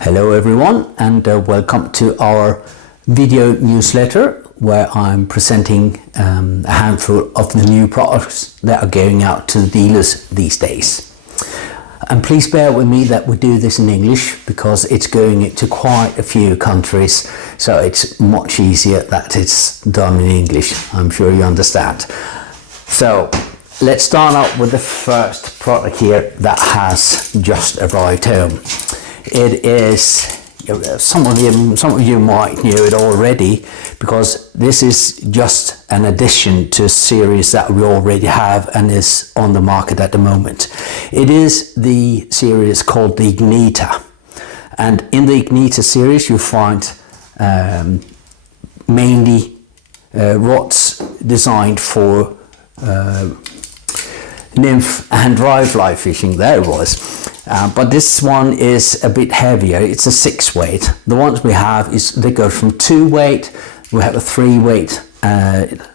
Hello everyone, and welcome to our video newsletter where I'm presenting a handful of the new products that are going out to the dealers these days. And please bear with me that we do this in English because it's going into quite a few countries, so it's much easier that it's done in English. I'm sure you understand. So let's start out with the first product here that has just arrived home. It is, some of you might know it already, because this is just an addition to a series that we already have and is on the market at the moment. It is the series called the Ignita, and in the Ignita series you find mainly rods designed for nymph and dry fly fishing. There it was. But this one is a bit heavier. It's a 6 weight. The ones we have they go from 2 weight. We have a 3 weight,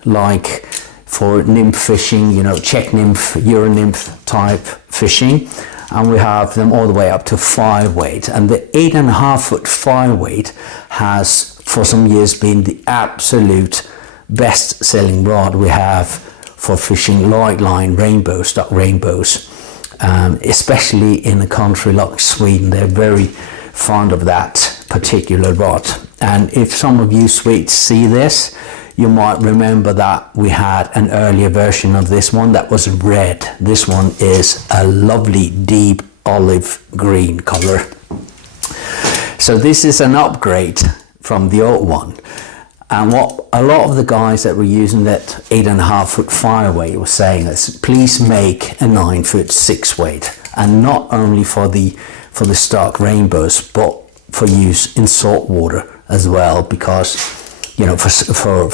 like for nymph fishing, check nymph, euro nymph type fishing, and we have them all the way up to 5 weight. And the 8.5 foot 5 weight has for some years been the absolute best selling rod we have for fishing light line rainbows, stock rainbows. Especially in a country like Sweden, they're very fond of that particular rod. And if some of you Swedes see this, you might remember that we had an earlier version of this one that was red. This one is a lovely deep olive green color. So this is an upgrade from the old one. And what a lot of the guys that were using that 8.5 foot 5 weight were saying is, please make a 9 foot 6 weight, and not only for the stock rainbows, but for use in salt water as well, because for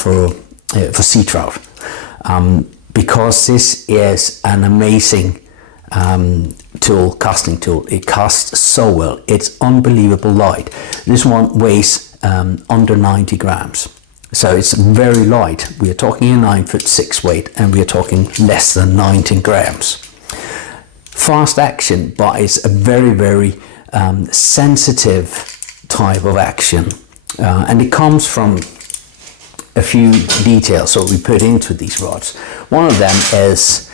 sea trout, because this is an amazing casting tool. It casts so well. It's unbelievable light. This one weighs under 90 grams. So it's very light. We are talking a 9 foot 6 weight, and we are talking less than 19 grams. Fast action, but it's a very, very sensitive type of action. And it comes from a few details that we put into these rods. One of them is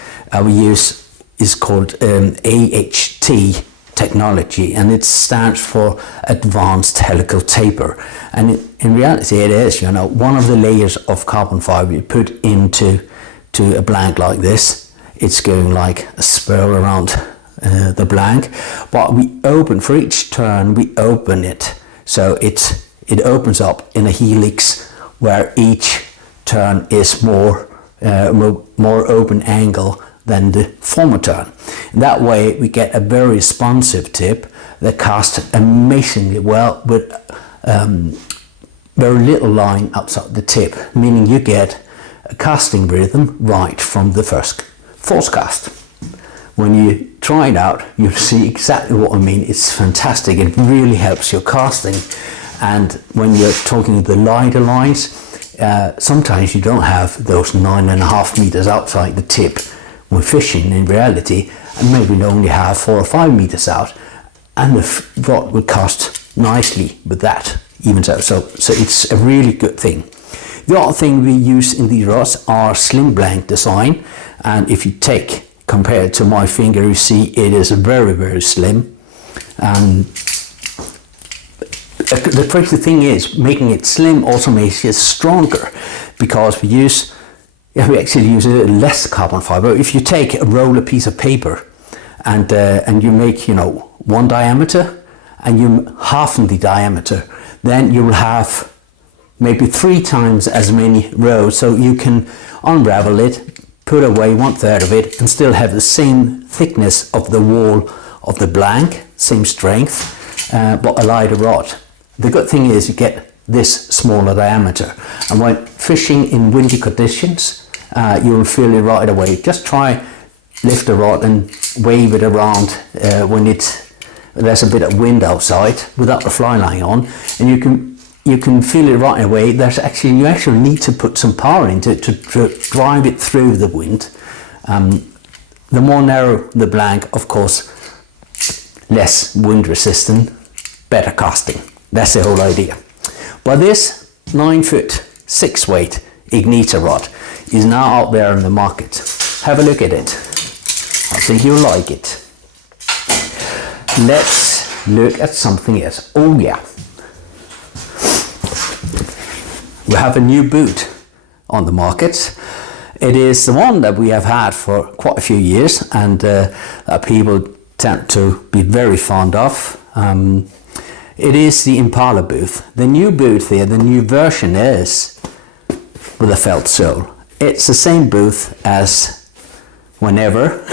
called AHT technology, and it stands for advanced helical taper. And in reality it is, one of the layers of carbon fiber you put into a blank like this. It's going like a spiral around the blank, but we open for each turn, we open it, so it opens up in a helix where each turn is more open angle than the former turn. That way we get a very responsive tip that casts amazingly well with very little line outside the tip, meaning you get a casting rhythm right from the first force cast. When you try it out, you'll see exactly what I mean. It's fantastic. It really helps your casting. And when you're talking the lighter lines, sometimes you don't have those 9.5 meters outside the tip when fishing in reality, and maybe you only have 4 or 5 meters out, and the rod will cast nicely with that, even so it's a really good thing. The other thing we use in these rods are slim blank design, and if you compare it to my finger, you see it is very, very slim. The tricky thing is making it slim also makes it stronger, because we actually use less carbon fiber. If you take a roll, a piece of paper, and you make one diameter, and you halfen the diameter, then you will have maybe 3 times as many rows. So you can unravel it, put away 1/3 of it, and still have the same thickness of the wall of the blank, same strength, but a lighter rod. The good thing is you get this smaller diameter, and when fishing in windy conditions, you'll feel it right away. Just try lift the rod and wave it around when there's a bit of wind outside without the fly line on, and you can feel it right away. You actually need to put some power into it to drive it through the wind. The more narrow the blank, of course, less wind resistant, better casting. That's the whole idea. But this 9-foot 6-weight Ignita rod is now out there in the market. Have a look at it. I think you'll like it. Let's look at something else. Oh yeah. We have a new boot on the market. It is the one that we have had for quite a few years, and people tend to be very fond of. It is the Impala boot. The new boot here, the new version is with a felt sole. It's the same boot as whenever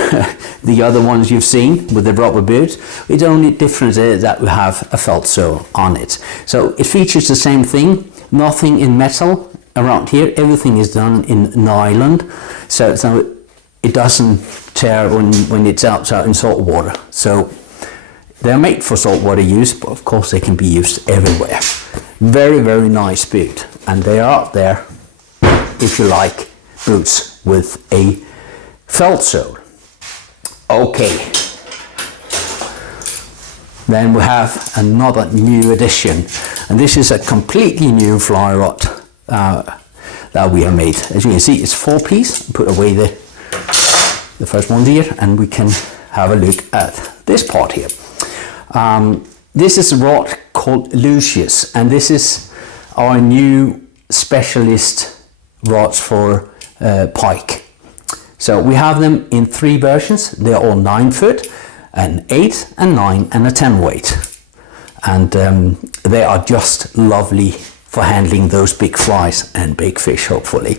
the other ones you've seen with the rubber boot. The only difference is that we have a felt sole on it. So it features the same thing, nothing in metal around here. Everything is done in nylon, so it doesn't tear when it's out in salt water. So they're made for saltwater use, but of course they can be used everywhere. Very, very nice boot, and they are out there if you like boots with a felt sole. Okay, then we have another new addition, and this is a completely new fly rod that we have made. As you can see, it's 4-piece. Put away the first one here, and we can have a look at this part here. This is a rod called Lucius, and this is our new specialist rods for pike. So we have them in 3 versions. They're all 9-foot, an 8, a 9, and a 10 weight. And they are just lovely for handling those big flies and big fish, hopefully.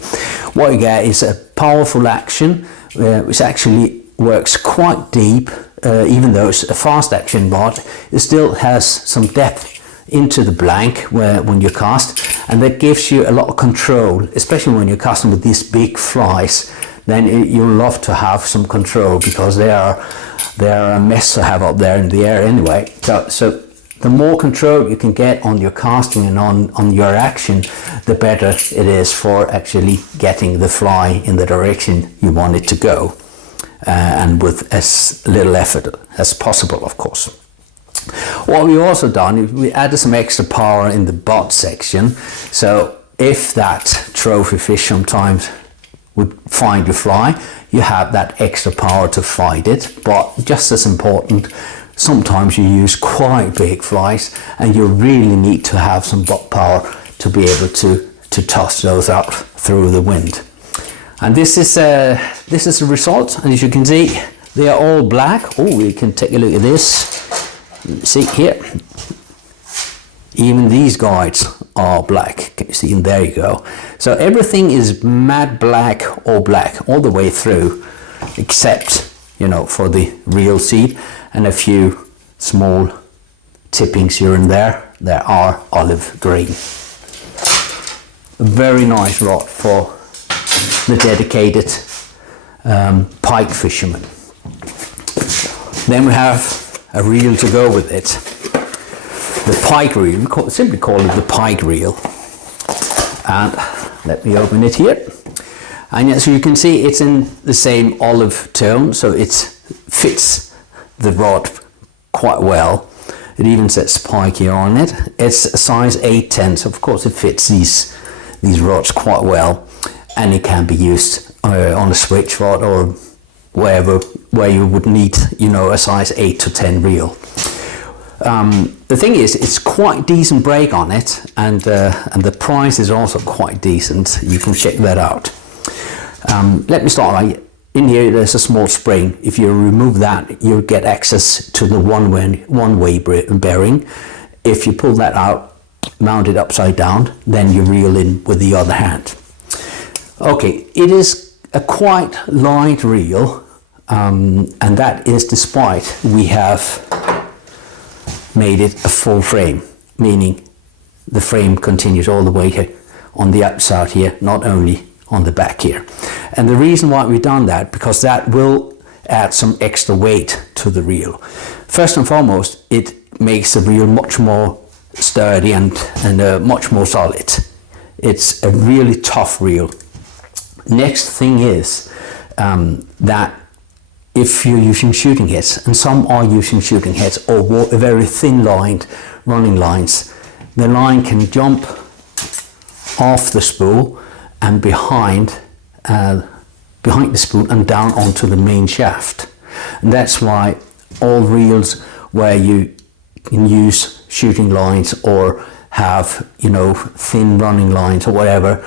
What you get is a powerful action, which actually works quite deep. Even though it's a fast action rod, it still has some depth into the blank when you cast, and that gives you a lot of control, especially when you're casting with these big flies. Then you'll love to have some control, because they are a mess to have up there in the air anyway. So the more control you can get on your casting and on your action, the better it is for actually getting the fly in the direction you want it to go, and with as little effort as possible, of course. What we've also done is we added some extra power in the butt section, so if that trophy fish sometimes would find your fly, you have that extra power to fight it. But just as important, sometimes you use quite big flies, and you really need to have some butt power to be able to toss those out through the wind. And this is the result, and as you can see, they are all black. Oh, we can take a look at this. See here, even these guides are black. Can you see? And there you go. So everything is matte black or black all the way through, except, you know, for the real seed and a few small tippings here and there. There are olive green. A very nice rod for the dedicated pike fisherman. Then we have a reel to go with it. The pike reel, we simply call it the pike reel. And let me open it here. And as you can see, it's in the same olive tone, so it fits the rod quite well. It even says pike here on it. It's a size 8/10, so of course it fits these rods quite well, and it can be used on a switch rod or where you would need, you know, a size 8 to 10 reel. The thing is, it's quite decent break on it, and the price is also quite decent. You can check that out. Let me start. In here, there's a small spring. If you remove that, you'll get access to the one-way bearing. If you pull that out, mount it upside down, then you reel in with the other hand. Okay, it is a quite light reel, and that is despite we have made it a full frame, meaning the frame continues all the way here on the outside here, not only on the back here. And the reason why we've done that, because that will add some extra weight to the reel. First and foremost, it makes the reel much more sturdy and much more solid. It's a really tough reel. Next thing is that if you're using shooting heads, and some are using shooting heads or very thin lined running lines, the line can jump off the spool and behind the spool and down onto the main shaft. And that's why all reels where you can use shooting lines or have, you know, thin running lines or whatever,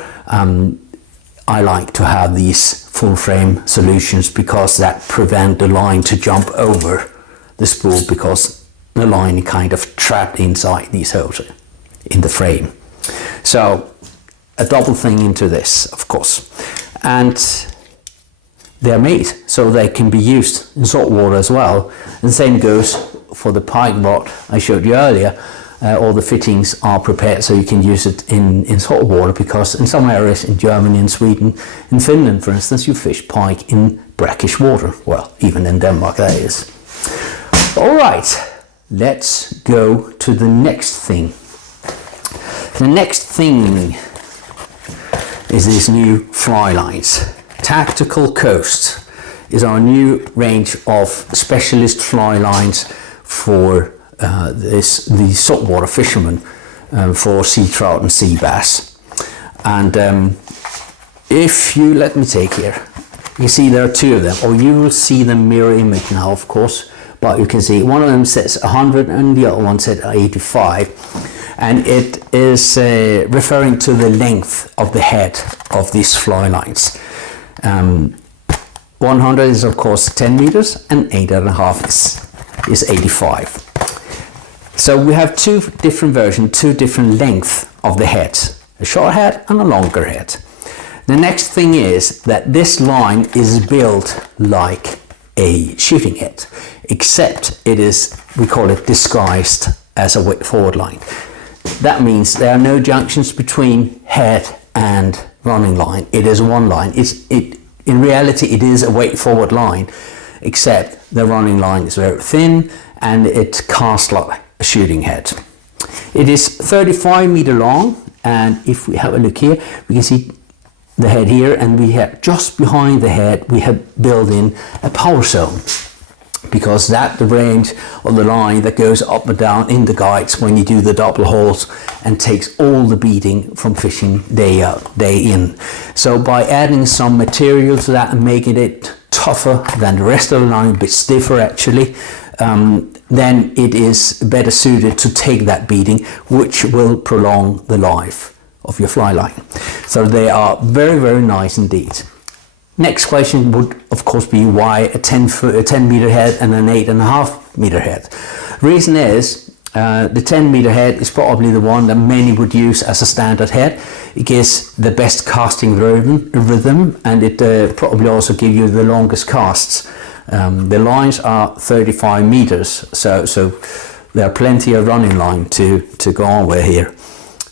I like to have these full frame solutions, because that prevent the line to jump over the spool, because the line is kind of trapped inside these holes in the frame. So a double thing into this, of course, and they're made so they can be used in salt water as well. And the same goes for the pike rod I showed you earlier. All the fittings are prepared so you can use it in salt water, because in some areas in Germany and Sweden, in Finland for instance, you fish pike in brackish water. Well, even in Denmark that is. All right, let's go to the next thing. The next thing is these new fly lines. Tactical Coast is our new range of specialist fly lines for the saltwater fishermen, for sea trout and sea bass. And if you let me take here, you see there are two of them, or you will see the mirror image now, of course, but you can see one of them says 100 and the other one said 85, and it is referring to the length of the head of these fly lines. 100 is of course 10 meters and 8.5 is 85. So we have two different versions, two different lengths of the heads, a short head and a longer head. The next thing is that this line is built like a shooting head, except it is, we call it disguised as a weight forward line. That means there are no junctions between head and running line. It is one line. In reality, it is a weight forward line, except the running line is very thin and it casts like a shooting head. It is 35 meter long, and if we have a look here, we can see the head here, and we have just behind the head we have built in a power zone, because that's the range of the line that goes up and down in the guides when you do the double hauls and takes all the beating from fishing day out, day in. So by adding some material to that and making it tougher than the rest of the line, a bit stiffer actually, then it is better suited to take that beating, which will prolong the life of your fly line. So they are very, very nice indeed. Next question would of course be why a 10 meter head and an 8.5 meter head. Reason is the 10 meter head is probably the one that many would use as a standard head. It gives the best casting rhythm, and it probably also gives you the longest casts. The lines are 35 meters, so there are plenty of running line to go on with here.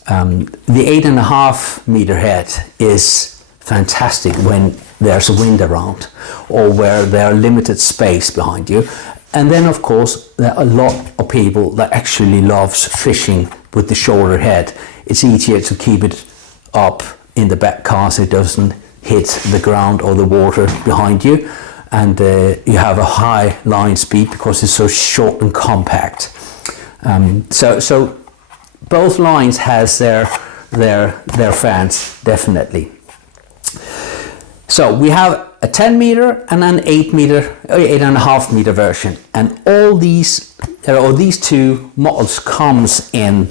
The 8.5 meter head is fantastic when there's a wind around or where there are limited space behind you. And then of course there are a lot of people that actually loves fishing with the shorter head. It's easier to keep it up in the back cast, it doesn't hit the ground or the water behind you, and you have a high line speed because it's so short and compact. So both lines has their fans, definitely. So we have a 10 meter and an 8.5 meter version, and all these two models comes in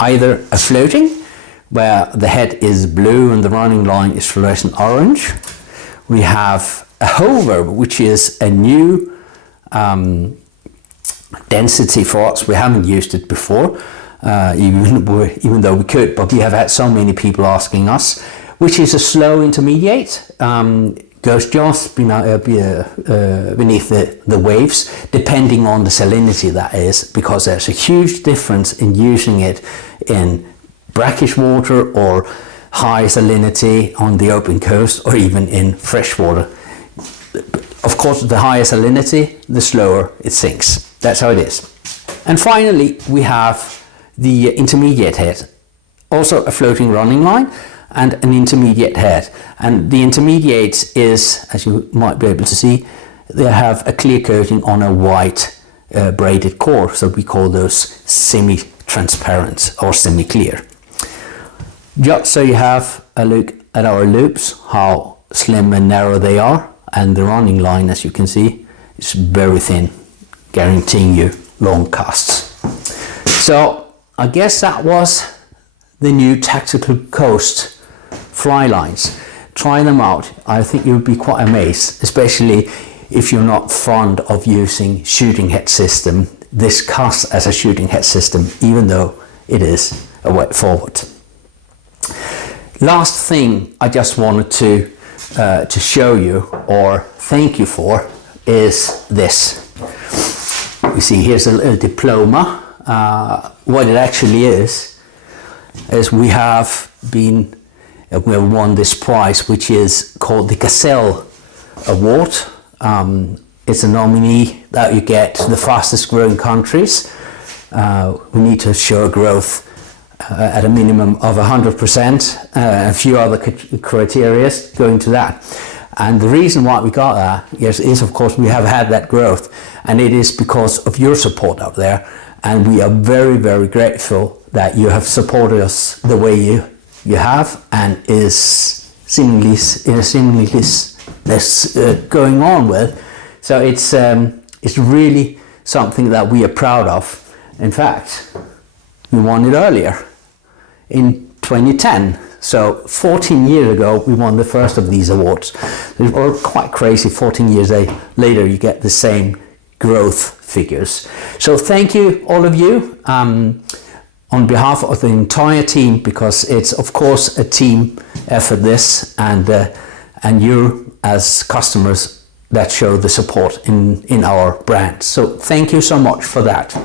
either a floating, where the head is blue and the running line is fluorescent orange. We have a hover, which is a new density for us. We haven't used it before, even though we could, but we have had so many people asking us, which is a slow intermediate, goes just beneath the waves, depending on the salinity that is, because there's a huge difference in using it in brackish water or high salinity on the open coast, or even in fresh water. Of course, the higher salinity, the slower it sinks. That's how it is. And finally, we have the intermediate head, also a floating running line, and an intermediate head. And the intermediate is, as you might be able to see, they have a clear coating on a white braided core, so we call those semi-transparent or semi-clear. Just so you have a look at our loops, how slim and narrow they are, and the running line, as you can see, is very thin, guaranteeing you long casts. So I guess that was the new Tactical Coast fly lines. Try them out. I think you'll be quite amazed, especially if you're not fond of using shooting head system. This casts as a shooting head system, even though it is a wet forward. Last thing I just wanted to show you or thank you for is this. You see, here's a little diploma. What it actually is we have won this prize, which is called the Gazelle Award. It's a nominee that you get the fastest growing countries. We need to show growth at a minimum of 100%, a few other criteria going to that. And the reason why we got that is of course we have had that growth, and it is because of your support out there, and we are very, very grateful that you have supported us the way you have, and is seemingly this going on with. So it's really something that we are proud of. In fact, we won it earlier in 2010. So 14 years ago, we won the first of these awards. They were quite crazy. 14 years later, you get the same growth figures. So thank you, all of you, on behalf of the entire team, because it's of course a team effort, this, and you as customers that show the support in our brand. So thank you so much for that.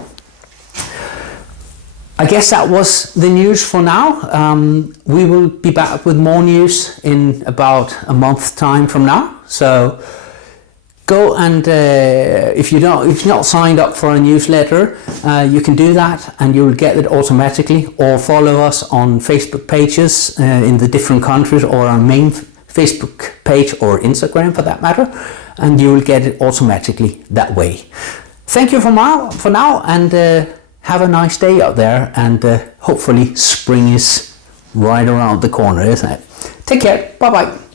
I guess that was the news for now. We will be back with more news in about a month's time from now. So go and if you're not signed up for a newsletter, you can do that and you'll get it automatically, or follow us on Facebook pages in the different countries, or our main Facebook page, or Instagram for that matter, and you will get it automatically that way. Thank you for now, and have a nice day out there, and hopefully spring is right around the corner, isn't it? Take care. Bye bye.